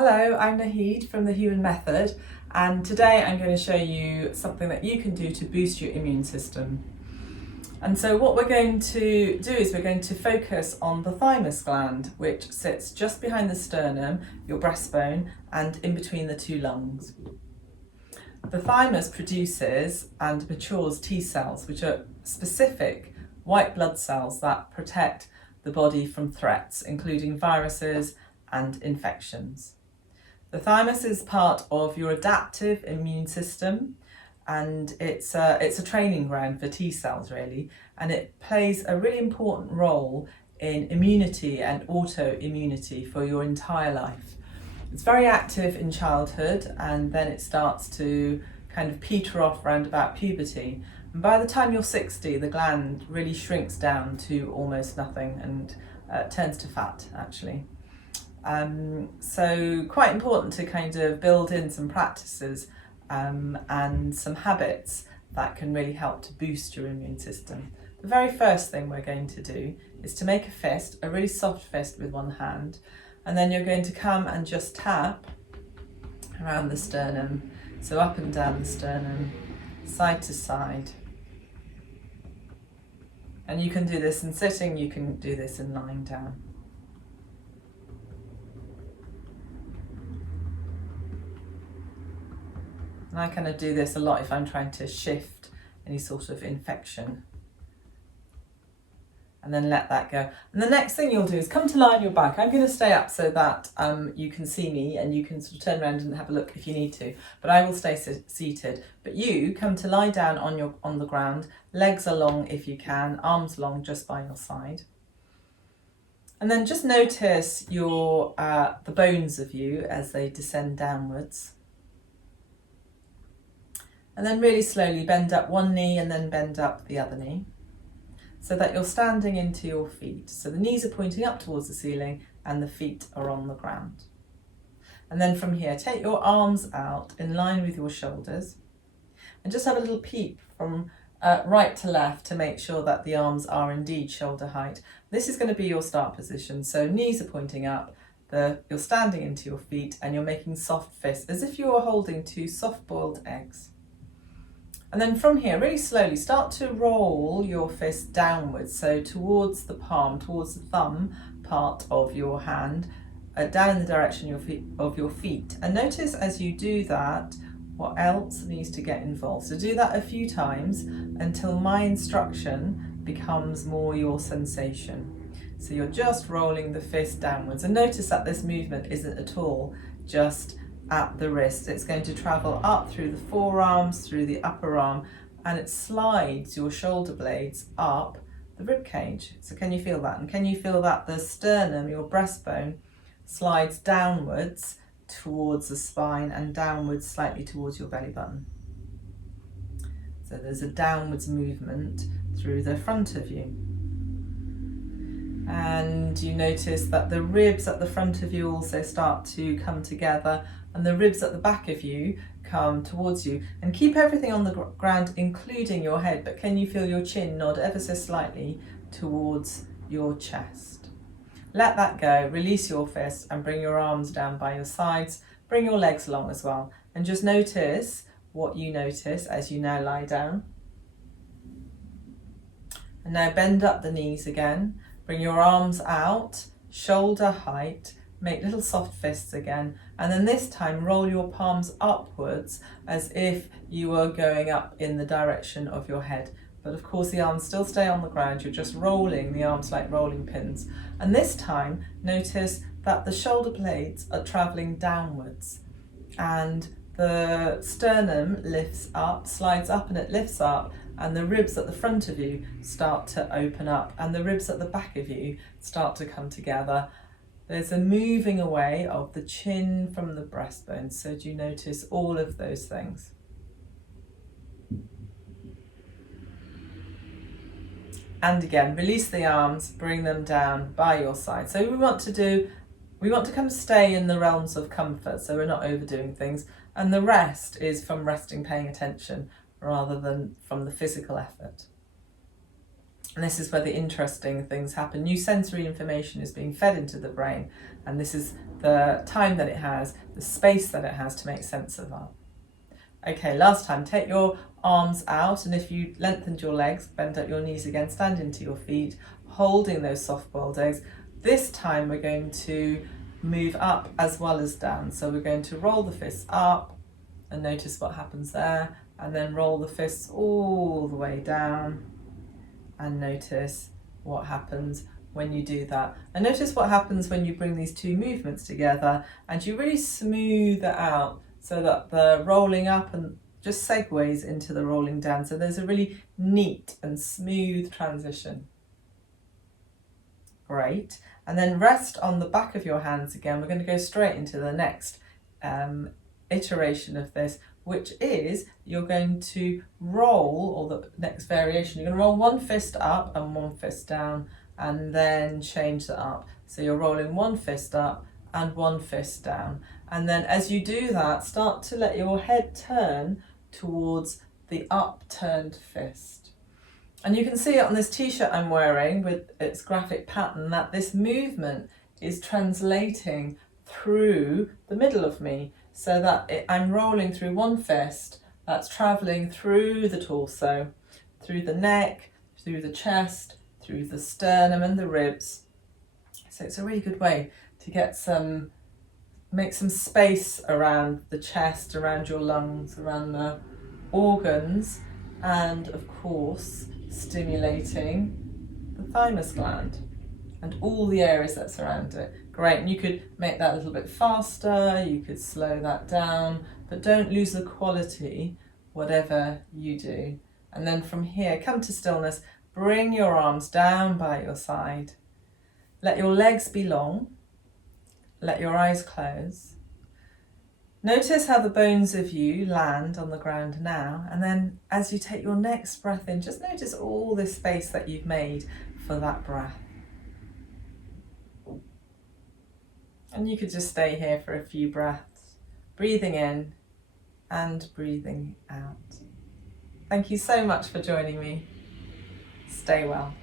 Hello, I'm Nahid from the Human Method, and today I'm going to show you something that you can do to boost your immune system. And so what we're going to do is we're going to focus on the thymus gland, which sits just behind the sternum, your breastbone, and in between the two lungs. The thymus produces and matures T cells, which are specific white blood cells that protect the body from threats, including viruses and infections. The thymus is part of your adaptive immune system, and it's a training ground for T cells really, and it plays a really important role in immunity and autoimmunity for your entire life. It's very active in childhood, and then it starts to kind of peter off around about puberty. And by the time you're 60, the gland really shrinks down to almost nothing and turns to fat actually. So quite important to kind of build in some practices and some habits that can really help to boost your immune system. The very first thing we're going to do is to make a fist, a really soft fist with one hand, and then you're going to come and just tap around the sternum, so up and down the sternum, side to side. And you can do this in sitting, you can do this in lying down. And I kind of do this a lot if I'm trying to shift any sort of infection. And then let that go. And the next thing you'll do is come to lie on your back. I'm going to stay up so that you can see me and you can sort of turn around and have a look if you need to. But I will stay seated. But you come to lie down on the ground, legs are long if you can, arms long just by your side. And then just notice your the bones of you as they descend downwards. And then really slowly bend up one knee and then bend up the other knee, so that you're standing into your feet. So the knees are pointing up towards the ceiling and the feet are on the ground. And then from here, take your arms out in line with your shoulders and just have a little peep from right to left to make sure that the arms are indeed shoulder height. This is going to be your start position. So knees are pointing up, you're standing into your feet and you're making soft fists as if you were holding two soft-boiled eggs. And then from here, really slowly, start to roll your fist downwards, so towards the palm, towards the thumb part of your hand, down in the direction of your feet. And notice as you do that, what else needs to get involved. So do that a few times until my instruction becomes more your sensation. So you're just rolling the fist downwards. And notice that this movement isn't at all just at the wrist. It's going to travel up through the forearms, through the upper arm, and it slides your shoulder blades up the rib cage. So can you feel that? And can you feel that the sternum, your breastbone, slides downwards towards the spine and downwards slightly towards your belly button? So there's a downwards movement through the front of you. And you notice that the ribs at the front of you also start to come together, and the ribs at the back of you come towards you. And keep everything on the ground, including your head, but can you feel your chin nod ever so slightly towards your chest? Let that go, release your fist and bring your arms down by your sides, bring your legs along as well, and just notice what you notice as you now lie down. And now bend up the knees again. Bring your arms out, shoulder height, make little soft fists again, and then this time roll your palms upwards as if you were going up in the direction of your head. But of course the arms still stay on the ground, you're just rolling the arms like rolling pins. And this time, notice that the shoulder blades are travelling downwards and the sternum lifts up, slides up and it lifts up, and the ribs at the front of you start to open up and the ribs at the back of you start to come together. There's a moving away of the chin from the breastbone. So do you notice all of those things? And again, release the arms, bring them down by your side. So we want to come stay in the realms of comfort, so we're not overdoing things. And the rest is from resting, paying attention, rather than from the physical effort. And this is where the interesting things happen. New sensory information is being fed into the brain, and this is the time that it has, the space that it has to make sense of that. Okay, last time, take your arms out, and if you lengthened your legs, bend up your knees again, stand into your feet, holding those soft-boiled eggs. This time we're going to move up as well as down. So we're going to roll the fists up, and notice what happens there, and then roll the fists all the way down, and notice what happens when you do that. And notice what happens when you bring these two movements together and you really smooth it out so that the rolling up and just segues into the rolling down. So there's a really neat and smooth transition. Great. And then rest on the back of your hands again. We're going to go straight into the next iteration of this, which is you're going to roll, or the next variation, you're going to roll one fist up and one fist down, and then change that up. So you're rolling one fist up and one fist down. And then as you do that, start to let your head turn towards the upturned fist. And you can see it on this t-shirt I'm wearing with its graphic pattern that this movement is translating through the middle of me, so that I'm rolling through one fist that's travelling through the torso, through the neck, through the chest, through the sternum and the ribs. So it's a really good way to make some space around the chest, around your lungs, around the organs, and of course stimulating the thymus gland and all the areas that surround it. Great, and you could make that a little bit faster, you could slow that down, but don't lose the quality whatever you do. And then from here, come to stillness, bring your arms down by your side. Let your legs be long, let your eyes close. Notice how the bones of you land on the ground now, and then as you take your next breath in, just notice all this space that you've made for that breath. And you could just stay here for a few breaths, breathing in and breathing out. Thank you so much for joining me. Stay well.